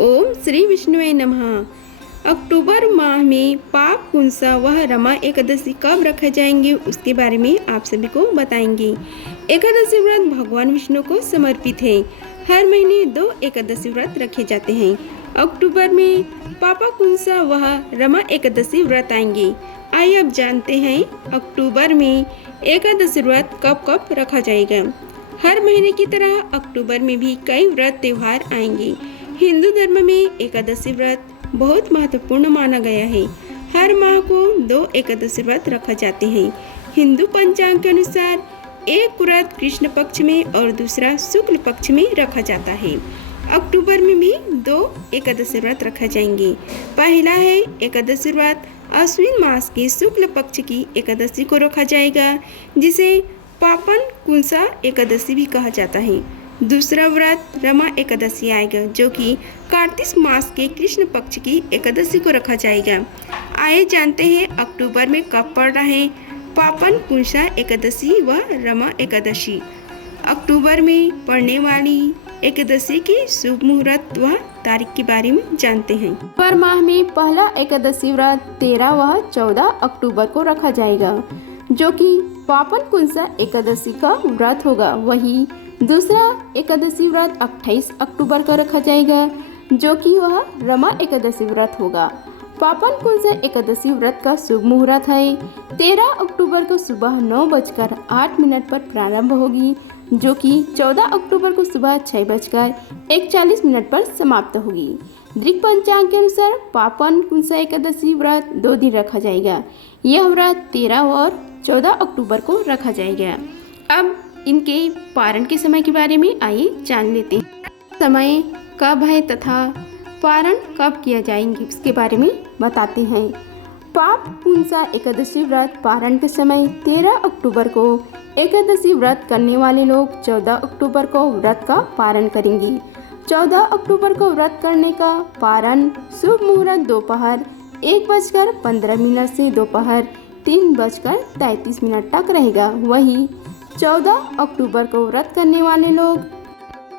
ओम श्री विष्णुवे नमः। अक्टूबर माह में पाप कुंसा वह रमा एकादशी कब रखे जाएंगे उसके बारे में आप सभी को बताएंगे। एकादशी व्रत भगवान विष्णु को समर्पित है। हर महीने 2 एकादशी व्रत रखे जाते हैं। अक्टूबर में पापा कुंसा वह रमा एकादशी व्रत आएंगे। आइए अब जानते हैं अक्टूबर में एकादशी व्रत कब कब रखा जाएगा। हर महीने की तरह अक्टूबर में भी कई व्रत त्योहार आएंगे। हिंदू धर्म में एकादशी व्रत बहुत महत्वपूर्ण माना गया है। हर माह को 2 एकादशी व्रत रखा जाते हैं। हिंदू पंचांग के अनुसार एक व्रत कृष्ण पक्ष में और दूसरा शुक्ल पक्ष में रखा जाता है। अक्टूबर में भी 2 एकादशी व्रत रखा जाएंगे। पहला है एकादशी व्रत अश्विन मास के शुक्ल पक्ष की एकादशी को रखा जाएगा, जिसे पापन कुंसा एकादशी भी कहा जाता है। दूसरा व्रत रमा एकादशी आएगा, जो कि कार्तिक मास के कृष्ण पक्ष की एकादशी को रखा जाएगा। आइए जानते हैं अक्टूबर में कब पड़ रहा है पापन कुंसा एकादशी व रमा एकादशी। अक्टूबर में पड़ने वाली एकादशी की शुभ मुहूर्त व तारीख के बारे में जानते हैं। अक्टूबर माह में पहला एकादशी व्रत 13 व 14 अक्टूबर को रखा जाएगा, जो कि पापन कुंसा एकादशी का व्रत होगा। वही दूसरा एकादशी व्रत 28 अक्टूबर को रखा जाएगा, जो कि वह रमा एकादशी व्रत होगा। पापन कुंसा एकादशी व्रत का शुभ मुहूर्त है 13 अक्टूबर को सुबह 9:08 पर प्रारंभ होगी, जो कि 14 अक्टूबर को सुबह 6:41 पर समाप्त होगी। दृक पंचांग के अनुसार पापन कुंसा एकादशी व्रत 2 दिन रखा जाएगा। यह व्रत 13 और 14 अक्टूबर को रखा जाएगा। अब इनके पारण के समय के बारे में आइए जान लेते हैं। समय कब है तथा पारण कब किया जाएंगे उसके बारे में बताते हैं। पाप कुंसा एकादशी व्रत पारण के समय 13 अक्टूबर को एकादशी व्रत करने वाले लोग 14 अक्टूबर को व्रत का पारण करेंगे। 14 अक्टूबर को व्रत करने का पारण शुभ मुहूर्त दोपहर 1:15 से दोपहर 3:33 तक रहेगा। वही 14 अक्टूबर को व्रत करने वाले लोग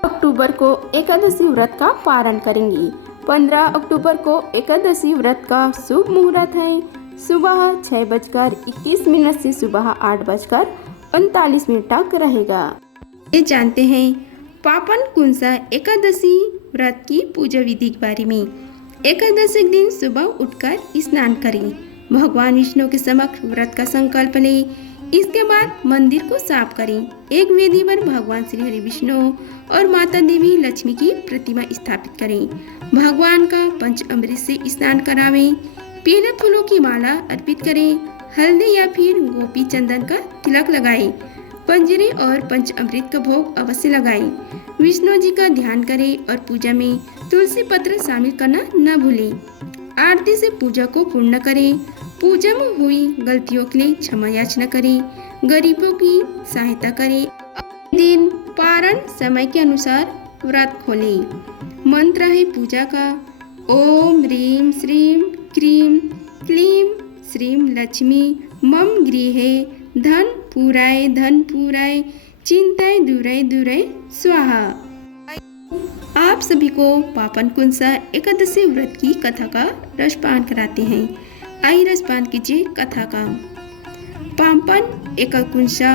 अक्टूबर को एकादशी व्रत का पारण करेंगे। 15 अक्टूबर को एकादशी व्रत का शुभ मुहूर्त है सुबह 6:21 से सुबह 8:39 तक रहेगा। ये जानते हैं पापन कुंसा एकादशी व्रत की पूजा विधि के बारे में। एकादशी के दिन सुबह उठकर स्नान करें, भगवान विष्णु के समक्ष व्रत का संकल्प लें। इसके बाद मंदिर को साफ करें। एक वेदी पर भगवान श्री हरि विष्णु और माता देवी लक्ष्मी की प्रतिमा स्थापित करें। भगवान का पंचामृत से स्नान करावें। पीले फूलों की माला अर्पित करें। हल्दी या फिर गोपी चंदन का तिलक लगाएं। पंजरी और पंचामृत का भोग अवश्य लगाएं। विष्णु जी का ध्यान करें और पूजा में तुलसी पत्र शामिल करना न भूलें। आरती से पूजा को पूर्ण करें। पूजा में हुई गलतियों के लिए क्षमा याचना करें। गरीबों की सहायता करें। दिन पारण समय के अनुसार व्रत खोलें। मंत्र है पूजा का ओम ह्रीं श्रीं क्रीं क्लीं श्रीं लक्ष्मी मम गृहे धन पूराय चिंताय दूराय स्वाहा। आप सभी को पापन कुंसा एकादशी व्रत की कथा का रसपान कराते हैं। आइए रसपान कीजिए कथा का। पापन एकाकुंसा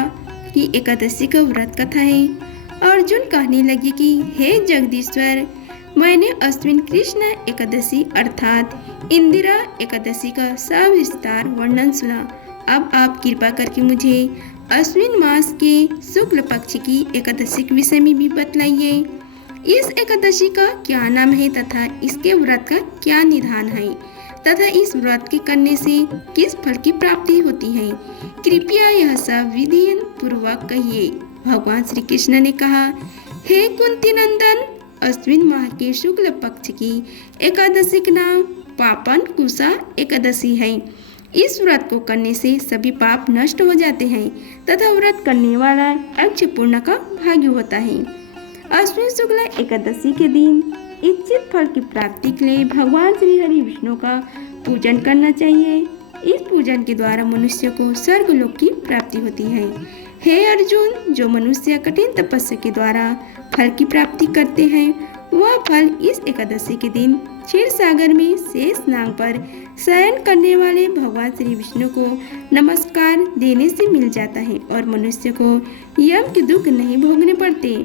की एकादशी का व्रत कथा है। अर्जुन कहने लगे कि हे जगदीश्वर, मैंने अश्विन कृष्ण एकादशी अर्थात इंदिरा एकादशी का सविस्तार वर्णन सुना। अब आप कृपा करके मुझे अश्विन मास के शुक्ल पक्ष की एकादशी के विषय में भी बतलाइए। इस एकादशी का क्या नाम है तथा इसके व्रत का क्या निधान है तथा इस व्रत के करने से किस फल की प्राप्ति होती है, कृपया यह सब विधि पूर्वक कहिए। भगवान श्री कृष्ण ने कहा, हे कुंती नंदन, अश्विन माह के शुक्ल पक्ष की एकादशी का नाम पापन कुंसा एकादशी है। इस व्रत को करने से सभी पाप नष्ट हो जाते हैं तथा व्रत करने वाला अक्षय पूर्ण का भाग्य होता है। अश्विन शुक्ल एकादशी के दिन इच्छित फल की प्राप्ति के लिए भगवान श्री हरि विष्णु का पूजन करना चाहिए। इस पूजन के द्वारा मनुष्य को स्वर्गलोक की प्राप्ति होती है। हे अर्जुन, जो मनुष्य कठिन तपस्या के द्वारा फल की प्राप्ति करते हैं वह फल इस एकादशी के दिन क्षीर सागर में शेष नाग पर शयन करने वाले भगवान श्री विष्णु को नमस्कार देने से मिल जाता है और मनुष्य को यम के दुख नहीं भोगने पड़ते।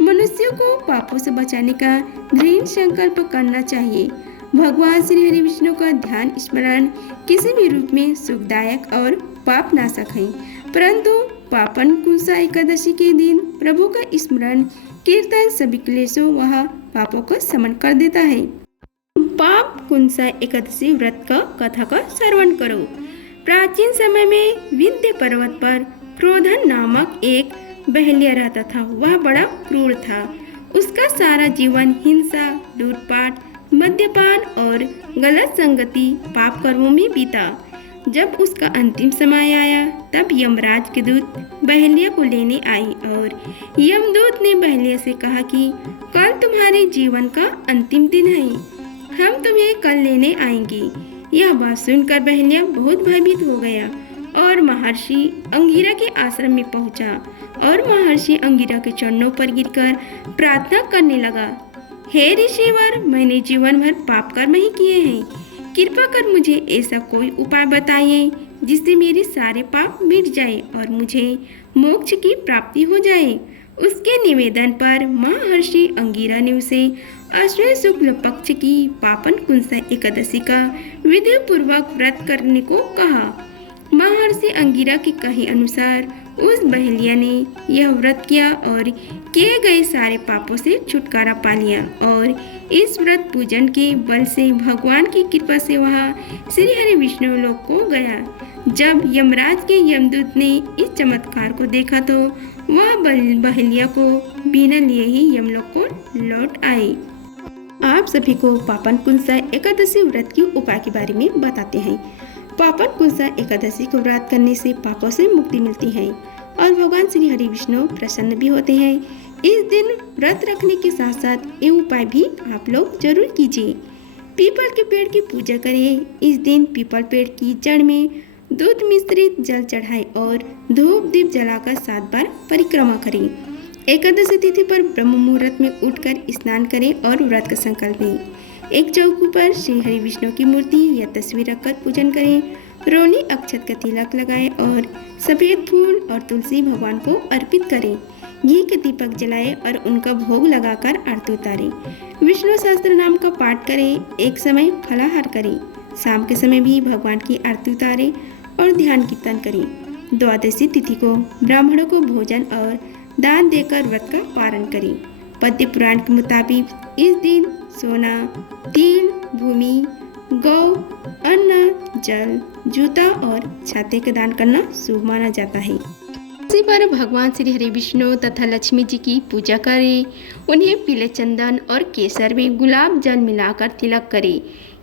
मनुष्यों को पापों से बचाने का दृढ़ संकल्प करना चाहिए। भगवान श्री हरि विष्णु का ध्यान स्मरण किसी भी रूप में सुखदायक और पाप नाशक है, परंतु पापन कुंसा एकादशी के दिन प्रभु का स्मरण कीर्तन सभी क्लेशों व पापों को समन कर देता है। पाप कुंसा एकादशी व्रत का कथा का श्रवण करो। प्राचीन समय में विंध्य पर्वत पर क्रोधन नामक एक बहलिया रहता था। वह बड़ा क्रूर था। उसका सारा जीवन हिंसा, लूटपाट, मद्यपान और गलत संगति पाप कर्मों में बीता। जब उसका अंतिम समय आया तब यमराज के दूत बहलिया को लेने आई और यमदूत ने बहलिया से कहा कि कल तुम्हारे जीवन का अंतिम दिन है, हम तुम्हें कल लेने आएंगे। यह बात सुनकर बहलिया बहुत भयभीत हो गया और महर्षि अंगिरा के आश्रम में पहुंचा और महर्षि अंगिरा के चरणों पर गिरकर प्रार्थना करने लगा। हे ऋषिवर, मैंने जीवन भर पाप कर्म ही किए हैं, कृपा कर मुझे ऐसा कोई उपाय बताइए जिससे मेरे सारे पाप मिट जाए और मुझे मोक्ष की प्राप्ति हो जाए। उसके निवेदन पर महर्षि अंगिरा ने उसे अश्विन शुक्ल पक्ष की पापन कुंसा एकादशी का विधि पूर्वक व्रत करने को कहा। महर्षि अंगिरा के कहे अनुसार उस बहलिया ने यह व्रत किया और किए गए सारे पापों से छुटकारा पा लिया और इस व्रत पूजन के बल से भगवान की कृपा से वह श्री हरि विष्णु लोक को गया। जब यमराज के यमदूत ने इस चमत्कार को देखा तो वह बहलिया को बिना लिए ही यमलोक को लौट आए। आप सभी को पापन कुंसा एकादशी व्रत के उपाय के बारे में बताते हैं। पापन कुंसा एकादशी को व्रत करने से पापों से मुक्ति मिलती है और भगवान श्री हरि विष्णु प्रसन्न भी होते हैं। इस दिन व्रत रखने के साथ साथ ये उपाय भी आप लोग जरूर कीजिए। पीपल के पेड़ की पूजा करें। इस दिन पीपल पेड़ की जड़ में दूध मिश्रित जल चढ़ाएं और धूप दीप जलाकर 7 बार परिक्रमा करें। एकादशी तिथि पर ब्रह्म मुहूर्त में उठकर स्नान करें और व्रत का संकल्प लें। एक चौकी पर श्री हरि विष्णु की मूर्ति या तस्वीर रखकर पूजन करें। रोली अक्षत का तिलक लगाएं और सफेद फूल और तुलसी भगवान को अर्पित करें। घी के दीपक जलाएं और उनका भोग लगाकर आरती उतारें। विष्णु सहस्त्र नाम का पाठ करें। एक समय फलाहार करें। शाम के समय भी भगवान की आरती उतारें और ध्यान कीर्तन करें। द्वादशी तिथि को ब्राह्मणों को भोजन और दान देकर व्रत का पारण करें। पद्य पुराण के मुताबिक इस दिन सोना, तिल, भूमि, गौ, अन्न, जल, जूता और छाते का दान करना शुभ माना जाता है। इसी पर भगवान श्री हरि विष्णु तथा लक्ष्मी जी की पूजा करें। उन्हें पीले चंदन और केसर में गुलाब जल मिलाकर तिलक करें।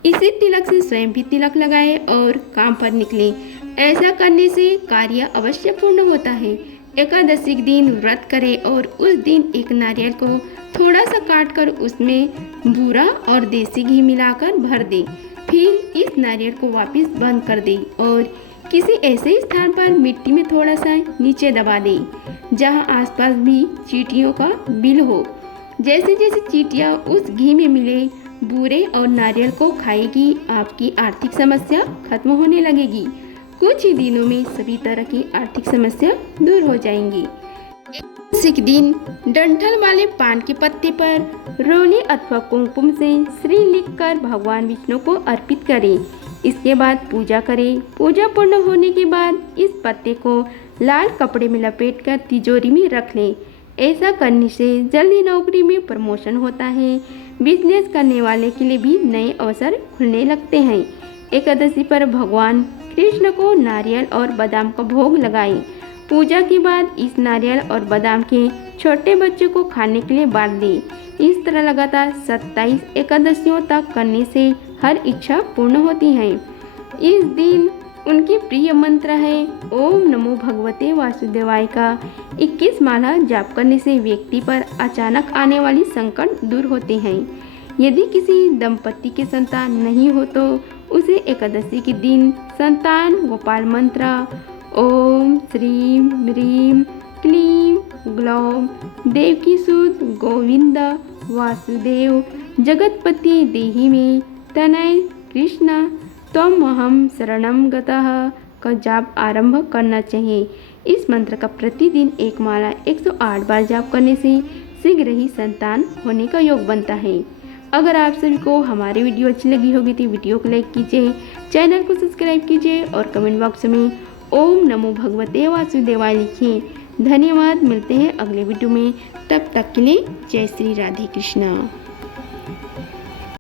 इसी तिलक से स्वयं भी तिलक लगाएं और काम पर निकलें। ऐसा करने से कार्य अवश्य पूर्ण होता है। एकादशी के दिन व्रत करें और उस दिन एक नारियल को थोड़ा सा काटकर उसमें बूरा और देसी घी मिलाकर भर दें। फिर इस नारियल को वापस बंद कर दें और किसी ऐसे स्थान पर मिट्टी में थोड़ा सा नीचे दबा दें जहां आसपास भी चींटियों का बिल हो। जैसे जैसे चींटियां उस घी में मिले बूरे और नारियल को खाएगी, आपकी आर्थिक समस्या खत्म होने लगेगी। कुछ ही दिनों में सभी तरह की आर्थिक समस्या दूर हो जाएंगी। एकादशी के दिन डंठल वाले पान के पत्ते पर रोली अथवा कुमकुम से श्री लिखकर भगवान विष्णु को अर्पित करें। इसके बाद पूजा करें। पूजा पूर्ण होने के बाद इस पत्ते को लाल कपड़े में लपेटकर तिजोरी में रख लें। ऐसा करने से जल्दी नौकरी में प्रमोशन होता है। बिजनेस करने वाले के लिए भी नए अवसर खुलने लगते हैं। एकादशी पर भगवान कृष्ण को नारियल और बादाम का भोग लगाएं। पूजा के बाद इस नारियल और बादाम के छोटे बच्चों को खाने के लिए बांट दें। इस तरह लगातार 27 एकादशियों तक करने से हर इच्छा पूर्ण होती है। इस दिन उनकी प्रिय मंत्र है ओम नमो भगवते वासुदेवाय का 21 माला जाप करने से व्यक्ति पर अचानक आने वाली संकट दूर होते हैं। यदि किसी दंपति के संतान नहीं हो तो उसे एकादशी के दिन संतान गोपाल मंत्र ओम श्रीम ह्रीम क्लीम ग्लौम देवकी सुत गोविंद वासुदेव जगत्पति देहि मे तनय कृष्ण त्वमहं शरणं गतः का जाप आरंभ करना चाहिए। इस मंत्र का प्रतिदिन एक माला 108 बार जाप करने से शीघ्र ही संतान होने का योग बनता है। अगर आप सभी को हमारी वीडियो अच्छी लगी होगी तो वीडियो को लाइक कीजिए, चैनल को सब्सक्राइब कीजिए और कमेंट बॉक्स में ओम नमो भगवते वासुदेवाय लिखिए। धन्यवाद। मिलते हैं अगले वीडियो में, तब तक के लिए जय श्री राधे कृष्णा।